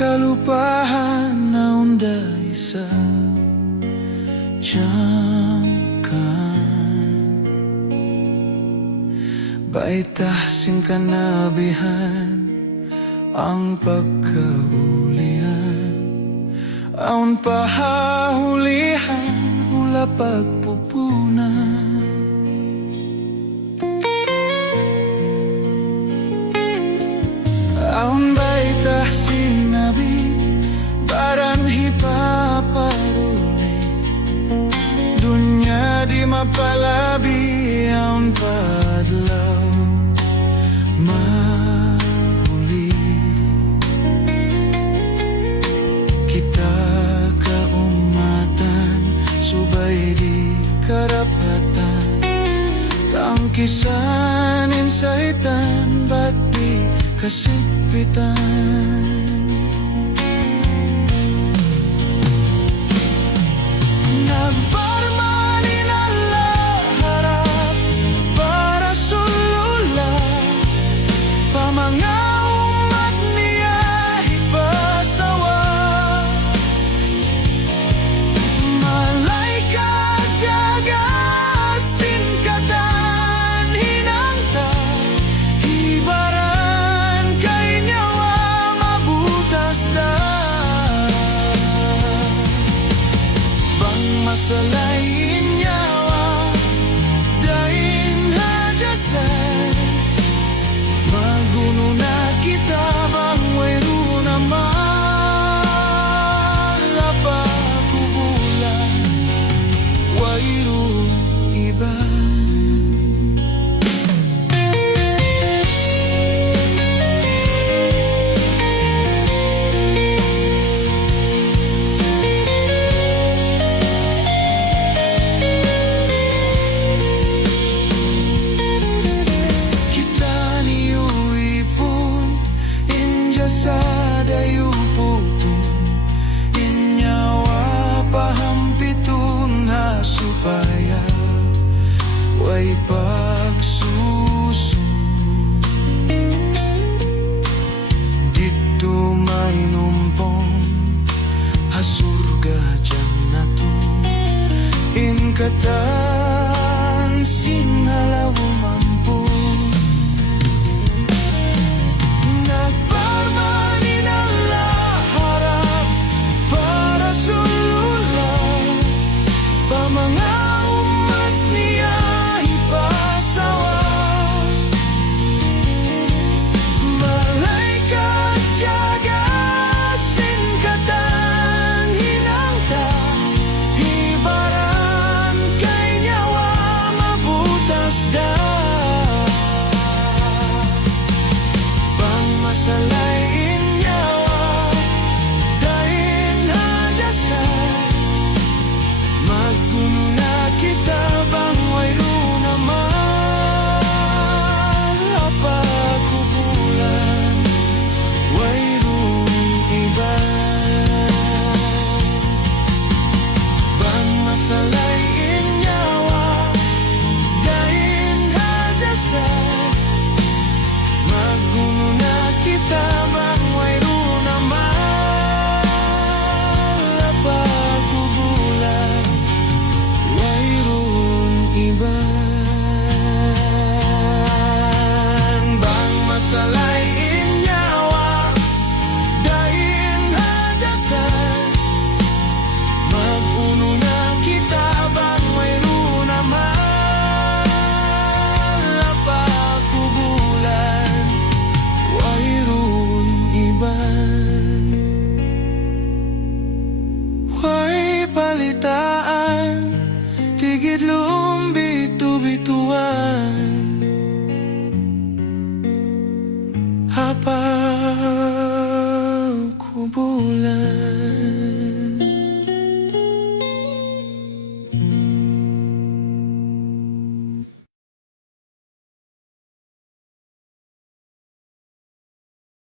kalupahan na unday sa jangkan. Baitasin kanabihan ang pagkahulihan, aun pahahulihan hula pagpupunan. Aun baitah sinabi baran hipaparuli, dunya di mapalabi aun padlaw mahuli. Kita kaumatan subay di karapatan, tangkisan insaitan ba't di kasigpitan. Nagparma ninala harap para sulula, pamanga umat niya hipasawa. Malaika jaga singkatan hinangta, hibaran kay nyawa mabutas da. Bang masalain nyawa daing hajasan, maguno na kita bang wayro naman napakubulan, wayro iban. Sa dayu putun inyawa pahampitun ha supaya way pagsusun. Dito may numpong hasurga jannatun inkatan sinalawu mampu. Tigid lumbitu-bituan hapaw kubulan.